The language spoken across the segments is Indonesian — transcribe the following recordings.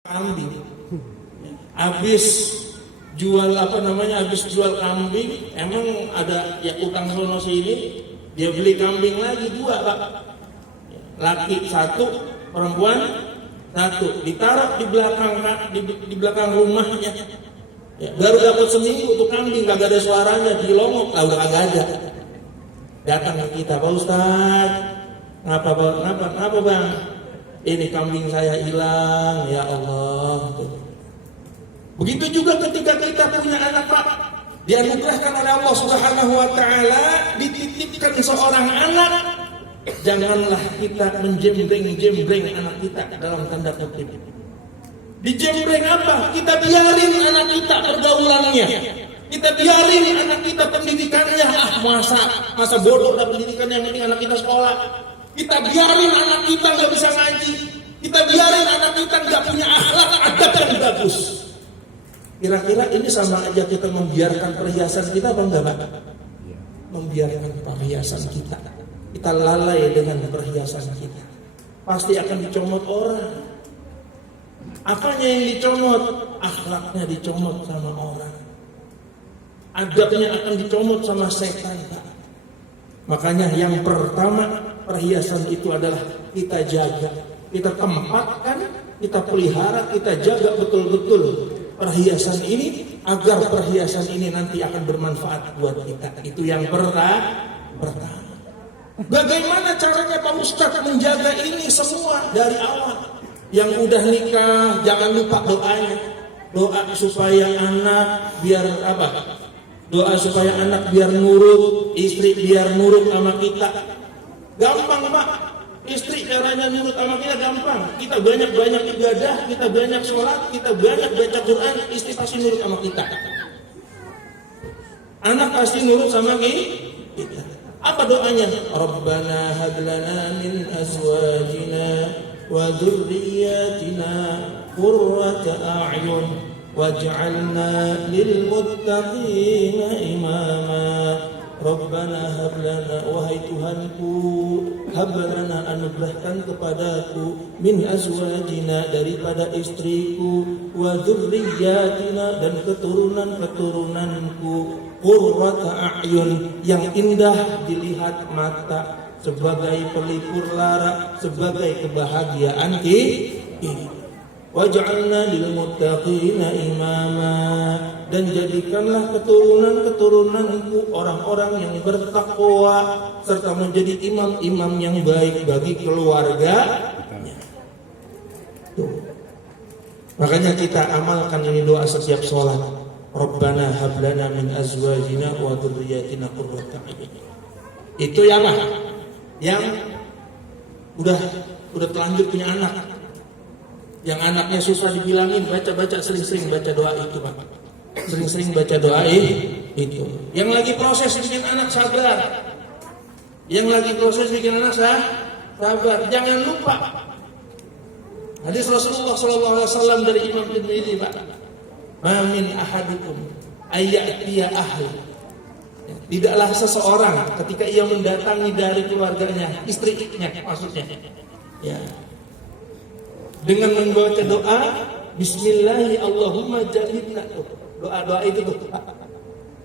kambing. Habis jual habis jual kambing, emang ada ya utang sono sini, dia beli kambing lagi 2, Pak. Laki 1, perempuan 1, ditaruh di belakang rumahnya. Ya, baru dapat seminggu tuh kambing, kagak ada suaranya, dilongok, tahu kagak ada. Datang ke kita, Pak Ustaz, kenapa Bang? Ini kambing saya hilang, ya Allah. Begitu juga ketika kita punya anak, Pak, dianugerahkan oleh Allah Subhanahu wa taala, dititipkan seorang anak, janganlah kita menjembreng anak kita dalam tanda kutip. Dijembreng apa? Kita biarin anak kita pergaulannya. Kita biarin anak kita pendidikannya. Masa bodoh dan pendidikan, yang penting anak kita sekolah. Kita biarin anak kita nggak bisa ngaji. Kita biarin anak kita nggak punya akhlak adab yang bagus. Kira-kira ini sama aja kita membiarkan perhiasan kita apa enggak, Pak? Membiarkan perhiasan kita. Kita lalai dengan perhiasan kita. Pasti akan dicomot orang. Apanya yang dicomot? Akhlaknya dicomot sama orang. Adabnya akan dicomot sama setan, Pak. Makanya yang pertama, perhiasan itu adalah kita jaga. Kita tempatkan, kita pelihara, kita jaga betul-betul perhiasan ini, agar perhiasan ini nanti akan bermanfaat buat kita. Itu yang pertama. Bagaimana caranya Pak Ustadz menjaga ini semua dari awal? Yang udah nikah, jangan lupa doanya. Doa supaya anak biar Doa supaya anak biar nurut, istri biar nurut sama kita. Gampang, Pak. Istri caranya nurut sama kita gampang. Kita banyak-banyak ibadah, kita banyak sholat, kita banyak baca Quran, istri pasti nurut sama kita. Anak pasti nurut sama kita. Apa doanya? Rabbana hab lana min azwajina wa dzurriyyatina qurrata a'yun waj'alna lil muttaqina imama. Rabbana hab lana, wahai Tuhanku, hab lana, anugerahkan kepadaku, min azwajina, daripada istriku, wa dzurriyyatina, dan keturunan-keturunanku, qurrata a'yun, yang indah dilihat mata, sebagai pelipur lara, sebagai kebahagiaan ini. Waj'alna lil muttaqina imama, dan jadikanlah keturunan-keturunanku orang-orang yang bertakwa, serta menjadi imam-imam yang baik bagi keluarga. Tuh. Makanya kita amalkan ini doa setiap sholat. Rabbana hab lana min azwajina wa dzurriyyatina qurrata a'yun. Itu yang apa? Yang udah terlanjur punya anak. Yang anaknya susah dibilangin, baca sering-sering baca doa itu, Pak. Sering-sering baca doa itu. Yang lagi proses bikin anak sabar. Yang lagi proses bikin anak sabar. Jangan lupa hadis Rasulullah SAW dari Imam Tirmidzi, Pak. Ma min ahadukum ayyatiya ahli. Tidaklah seseorang ketika ia mendatangi dari keluarganya, istrinya maksudnya, ya, dengan membaca doa Bismillahi Allahumma jannibna, doa itu tuh,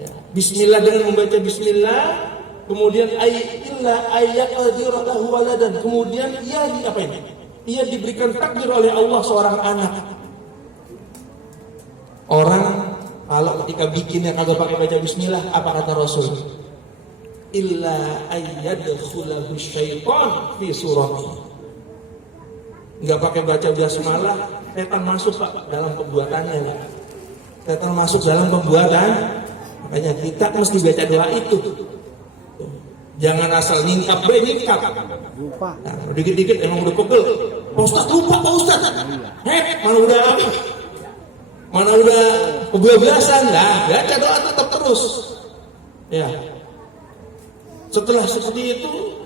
ya. Bismillah, dengan membaca Bismillah, kemudian illa ayyaqdiru waladan, kemudian ia diberikan takdir oleh Allah seorang anak. Orang kalau ketika bikinnya kagak pakai baca Bismillah, apa kata Rasul? Illa ayyadkhulahu syaitan fi surati. Enggak pakai baca basmalah, setan masuk, Pak, dalam pembuatannya, Pak. Setan masuk dalam pembuatan. Makanya kita mesti baca doa itu. Jangan asal ningkap. Lupa. Nah, dikit-dikit emang udah pegel. Pak Ustaz lupa, Pak Ustaz. Mana udah kebablasan lah. Baca doa tetap terus. Ya. Setelah seperti itu,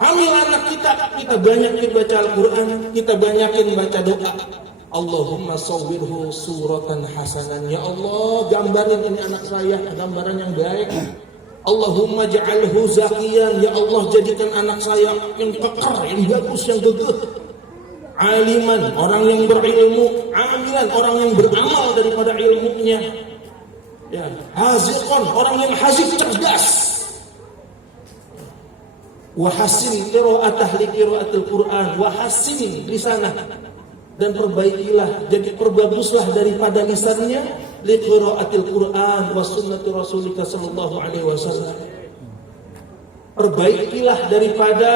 ambil anak kita banyakin baca Al-Quran, kita banyakin baca doa. Allahumma sawwirhu suratan hasanan. Ya Allah, gambarin ini anak saya gambaran yang baik. Allahumma ja'alhu zakiyan. Ya Allah, jadikan anak saya yang kekar, yang bagus, yang gegeh. aliman, orang yang berilmu, amilan, orang yang beramal daripada ilmunya. Ya, haziqan, orang yang hazib, cerdas. Wa hasin qira'atah li qira'atil Qur'an, wa hasin lisanah, dan perbaikilah, jadi perbaguslah daripada lisannya li qira'atil Qur'an wa sunnati Rasulika sallallahu alaihi wasallam. Perbaikilah daripada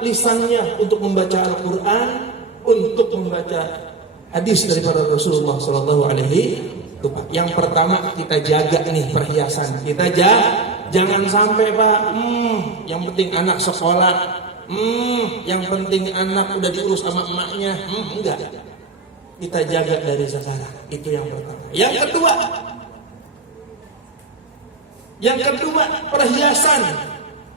lisannya untuk membaca Al-Qur'an, untuk membaca hadis daripada Rasulullah sallallahu alaihi wasallam. Yang pertama kita jaga nih perhiasan. Kita jangan sampai Pak, yang penting anak sekolah, yang penting anak udah diurus sama emaknya, enggak. Kita jaga dari sekarang. Itu yang pertama. Yang kedua, perhiasan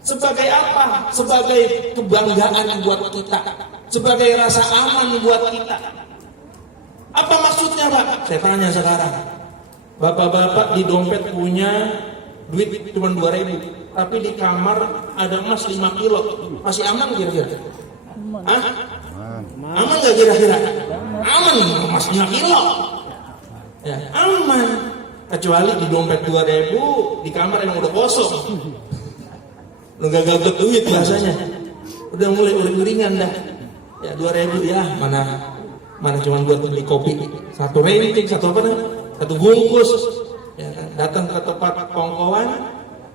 sebagai apa? Sebagai kebanggaan buat kita, sebagai rasa aman buat kita. Apa maksudnya Pak? Saya tanya sekarang. Bapak-bapak di dompet punya duit cuma 2.000, tapi di kamar ada emas 5 kilo. Masih aman kira-kira? Aman gak kira-kira? Aman, emas 5 kilo. Ya, aman. Kecuali di dompet 2.000, di kamar emang udah kosong. Lu gak gagal duit bahasanya. Udah mulai uring-uringan dah. Ya 2.000 ya, mana cuma buat beli kopi. Satu renting, satu bungkus. Ya, datang ke tempat kongkowan,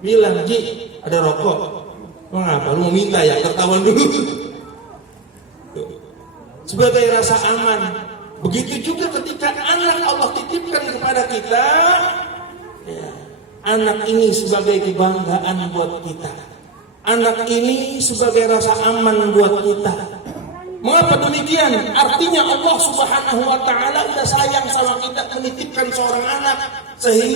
bilang, Ji, ada rokok. Mengapa? Lu mau minta ya? Tertawan dulu. Sebagai rasa aman. Begitu juga ketika anak Allah titipkan kepada kita, ya, anak ini sebagai kebanggaan buat kita. Anak ini sebagai rasa aman buat kita. Mengapa demikian? Artinya Allah Subhanahu wa ta'ala sudah sayang sama kita menitipkan seorang anak, sehingga